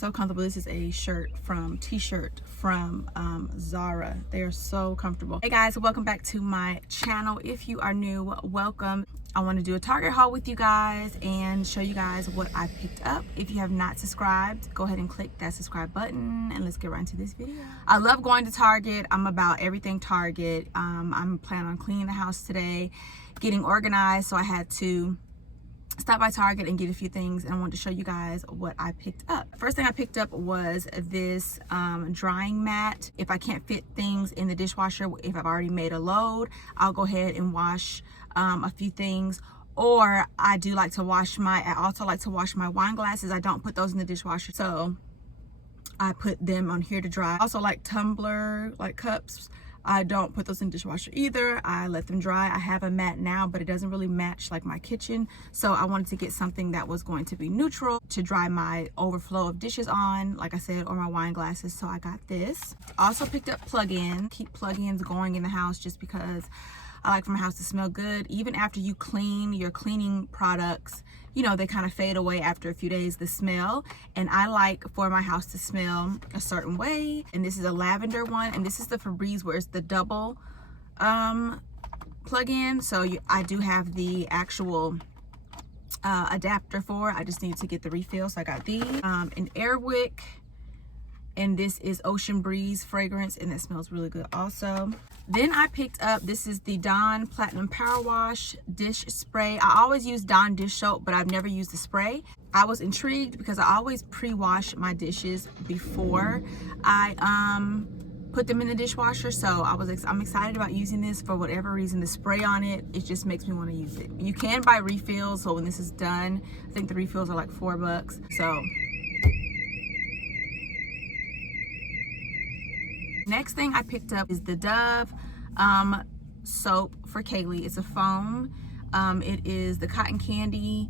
so comfortable. This is a t-shirt from Zara. They are so comfortable. Hey guys, welcome back to my channel. If you are new, welcome. I want to do a Target haul with you guys and show you guys what I picked up. If you have not subscribed, go ahead and click that subscribe button and let's get right into this video. I love going to Target. I'm about everything Target. I'm planning on cleaning the house today, getting organized, so I had to stop by Target and get a few things, and I wanted to show you guys what I picked up. First thing I picked up was this drying mat. If I can't fit things in the dishwasher, if I've already made a load, I'll go ahead and wash a few things. Or I do like to wash I also like to wash my wine glasses. I don't put those in the dishwasher, so I put them on here to dry. I also like tumbler, like cups. I don't put those in the dishwasher either. I let them dry. I have a mat now, but it doesn't really match like my kitchen. So I wanted to get something that was going to be neutral to dry my overflow of dishes on, like I said, or my wine glasses. So I got this. I also picked up plug-in. Keep plug-ins going in the house just because I like for my house to smell good. Even after you clean your cleaning products, you know, they kind of fade away after a few days, the smell. And I like for my house to smell a certain way. And this is a lavender one. And this is the Febreze, where it's the double plug-in. So I do have the actual adapter for it. I just need to get the refill. So I got these. An Airwick. And this is Ocean Breeze fragrance, and that smells really good also. Then I picked up, this is the Dawn Platinum Power Wash Dish Spray. I always use Dawn dish soap, but I've never used the spray. I was intrigued because I always pre-wash my dishes before I put them in the dishwasher. So I'm excited about using this for whatever reason. The spray on it just makes me want to use it. You can buy refills, so when this is done, I think the refills are like $4. So next thing I picked up is the Dove soap for Kaylee. It's a foam. It is the cotton candy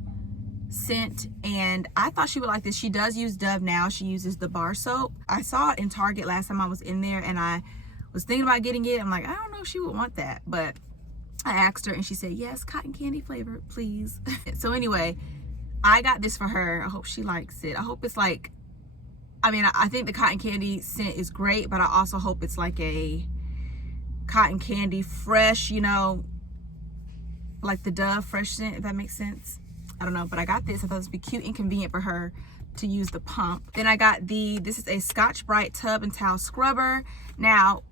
scent, and I thought she would like this. She does use Dove now. She uses the bar soap. I saw it in Target last time I was in there, and I was thinking about getting it. I'm like, I don't know if she would want that, but I asked her and she said, yes, cotton candy flavor, please. So anyway, I got this for her. I hope she likes it. I hope it's like, I mean, I think the cotton candy scent is great, but I also hope it's like a cotton candy fresh, you know, like the Dove fresh scent, if that makes sense. I don't know, but I got this. I thought this would be cute and convenient for her to use the pump. Then I got this is a Scotch-Brite tub and towel scrubber. Now,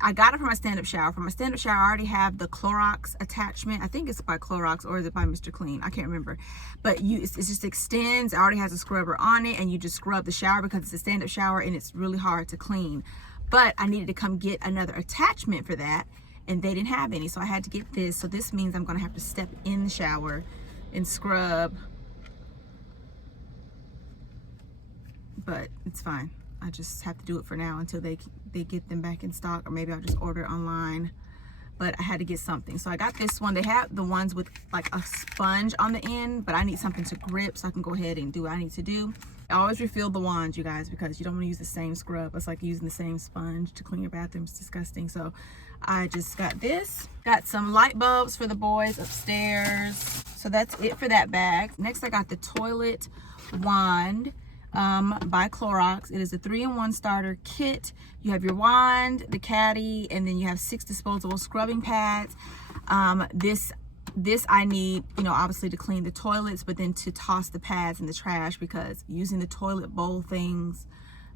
I got it for my stand-up shower. For my stand-up shower, I already have the Clorox attachment. I think it's by Clorox, or is it by Mr. Clean? I can't remember. But it just extends. It already has a scrubber on it, and you just scrub the shower because it's a stand-up shower and it's really hard to clean. But I needed to come get another attachment for that, and they didn't have any, so I had to get this. So this means I'm gonna have to step in the shower and scrub, but it's fine. I just have to do it for now until they get them back in stock, or maybe I'll just order it online. But I had to get something, so I got this one. They have the ones with like a sponge on the end, but I need something to grip so I can go ahead and do what I need to do. I always refill the wands, you guys, because you don't want to use the same scrub. It's like using the same sponge to clean your bathroom. It's disgusting. So I just got this. Got some light bulbs for the boys upstairs. So that's it for that bag. Next, I got the toilet wand by Clorox. It is a 3-in-1 starter kit. You have your wand, the caddy, and then you have 6 disposable scrubbing pads. This I need, you know, obviously to clean the toilets, but then to toss the pads in the trash, because using the toilet bowl things,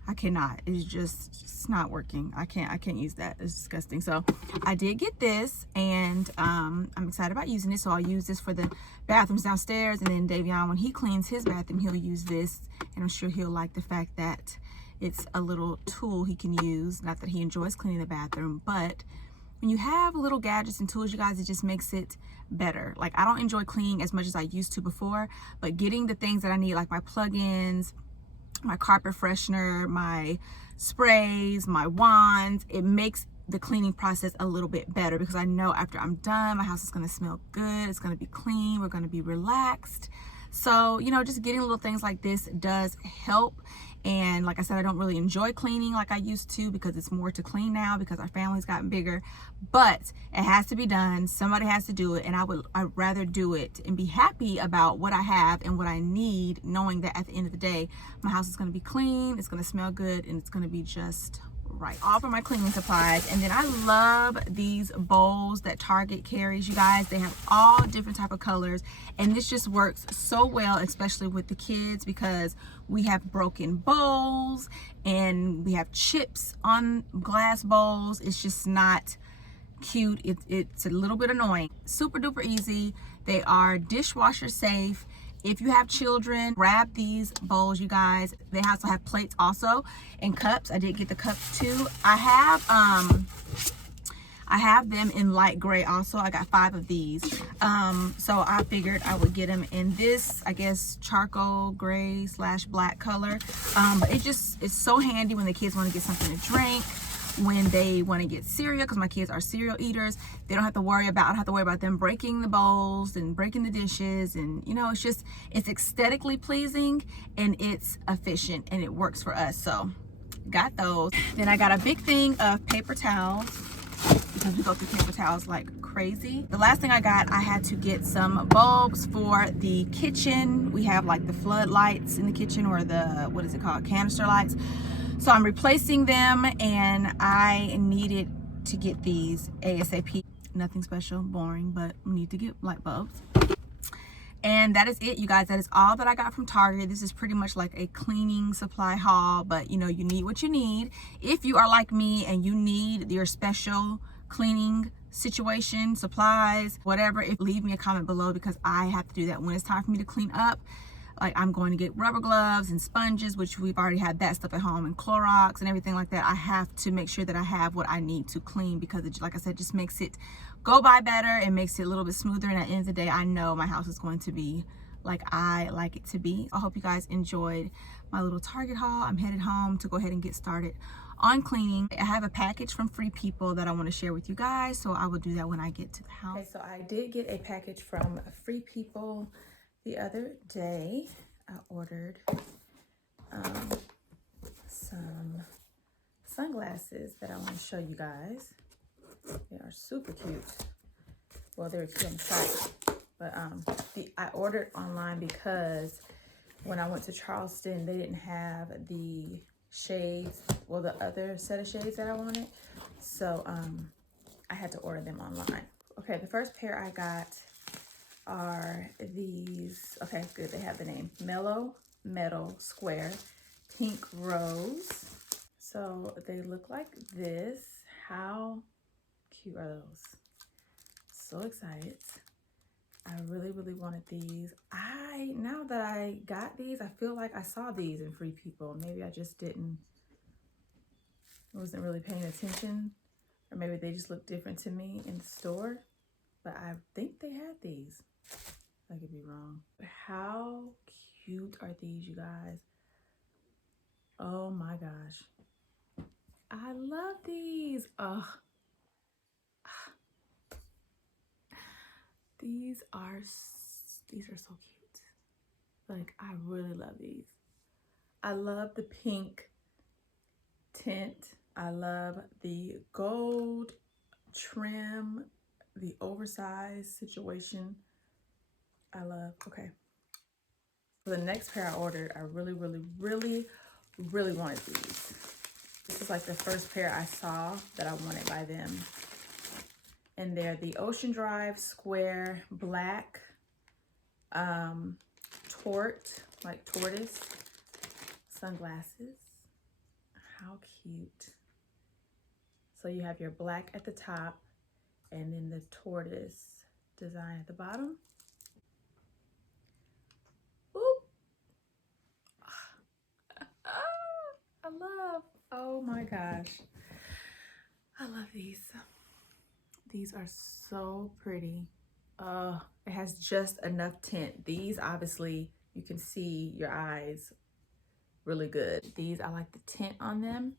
I cannot. It's not working. I can't use that. It's disgusting. So I did get this, and I'm excited about using it. So I'll use this for the bathrooms downstairs, and then Davion, when he cleans his bathroom, he'll use this, and I'm sure he'll like the fact that it's a little tool he can use. Not that he enjoys cleaning the bathroom, but when you have little gadgets and tools, you guys, it just makes it better. Like, I don't enjoy cleaning as much as I used to before, but getting the things that I need, like my plug-ins, my carpet freshener, my sprays, my wands, it makes the cleaning process a little bit better, because I know after I'm done, my house is going to smell good, it's going to be clean, we're going to be relaxed. So, you know, just getting little things like this does help. And like I said, I don't really enjoy cleaning like I used to because it's more to clean now because our family's gotten bigger. But it has to be done. Somebody has to do it. And I'd rather do it and be happy about what I have and what I need, knowing that at the end of the day, my house is going to be clean, it's going to smell good, and it's going to be just right. All for my cleaning supplies. And then I love these bowls that Target carries, you guys. They have all different type of colors, and this just works so well, especially with the kids, because we have broken bowls and we have chips on glass bowls. It's just not cute. It's a little bit annoying. Super duper easy. They are dishwasher safe. If you have children, grab these bowls, you guys. They also have plates also and cups. I did get the cups too. I have them in light gray also. I got 5 of these. So I figured I would get them in this, I guess, charcoal gray / black color. But it's so handy when the kids want to get something to drink, when they want to get cereal, because my kids are cereal eaters. They don't have to worry about, I don't have to worry about them breaking the bowls and breaking the dishes. And you know, it's aesthetically pleasing and it's efficient and it works for us. So got those. Then I got a big thing of paper towels because we go through paper towels like crazy. The last thing I got, I had to get some bulbs for the kitchen. We have like the floodlights in the kitchen, or the, what is it called, canister lights. So I'm replacing them, and I needed to get these ASAP. Nothing special, boring, but we need to get light bulbs. And that is it, you guys. That is all that I got from Target. This is pretty much like a cleaning supply haul, but you know, you need what you need. If you are like me and you need your special cleaning situation, supplies, whatever, leave me a comment below, because I have to do that when it's time for me to clean up. Like, I'm going to get rubber gloves and sponges, which we've already had that stuff at home, and Clorox and everything like that. I have to make sure that I have what I need to clean, because it, like I said, just makes it go by better and makes it a little bit smoother. And at the end of the day, I know my house is going to be like I like it to be. I hope you guys enjoyed my little Target haul. I'm headed home to go ahead and get started on cleaning. I have a package from Free People that I want to share with you guys, so I will do that when I get to the house. Okay, so I did get a package from Free People the other day. I ordered some sunglasses that I want to show you guys. They are super cute. Well, they're cute on the side, but I ordered online because when I went to Charleston, they didn't have the shades, well, the other set of shades that I wanted. So I had to order them online. Okay, the first pair I got are these. Okay, good, they have the name Mellow Metal Square Pink Rose. So they look like this. How cute are those? So excited. I really wanted these. Now that I got these, I feel like I saw these in Free People. Maybe I just wasn't really paying attention, or maybe they just looked different to me in the store. But I think they had these. I could be wrong. How cute are these, you guys? Oh my gosh. I love these. Oh. These are so cute. Like, I really love these. I love the pink tint. I love the gold trim, the oversized situation. I love. Okay. For the next pair I ordered, I really wanted these. This is like the first pair I saw that I wanted by them. And they're the Ocean Drive Square Black tortoise sunglasses. How cute. So you have your black at the top and then the tortoise design at the bottom. Ooh. I love, oh my gosh. I love these. These are so pretty. It has just enough tint. These, obviously, you can see your eyes really good. These, I like the tint on them.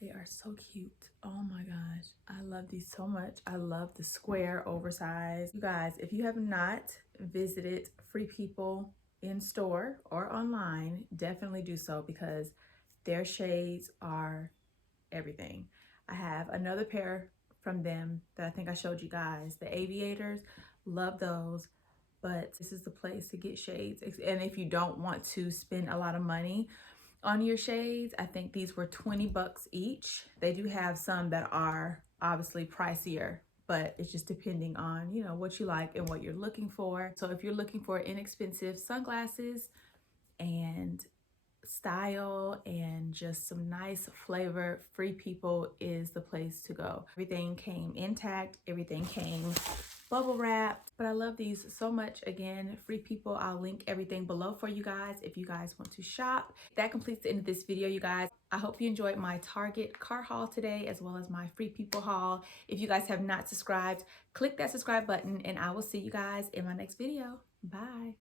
They are so cute. Oh my gosh. I love these so much. I love the square oversized. You guys, if you have not visited Free People in store or online, definitely do so because their shades are everything. I have another pair from them that I think I showed you guys, the aviators. Love those, but this is the place to get shades. And if you don't want to spend a lot of money on your shades, I think these were 20 bucks each. They do have some that are obviously pricier, but it's just depending on, you know, what you like and what you're looking for. So if you're looking for inexpensive sunglasses and style and just some nice flavor, Free People is the place to go. Everything came intact, everything came bubble wrapped, but I love these so much. Again, Free People, I'll link everything below for you guys if you guys want to shop. That completes the end of this video, you guys. I hope you enjoyed my Target car haul today as well as my Free People haul. If you guys have not subscribed, click that subscribe button and I will see you guys in my next video. Bye.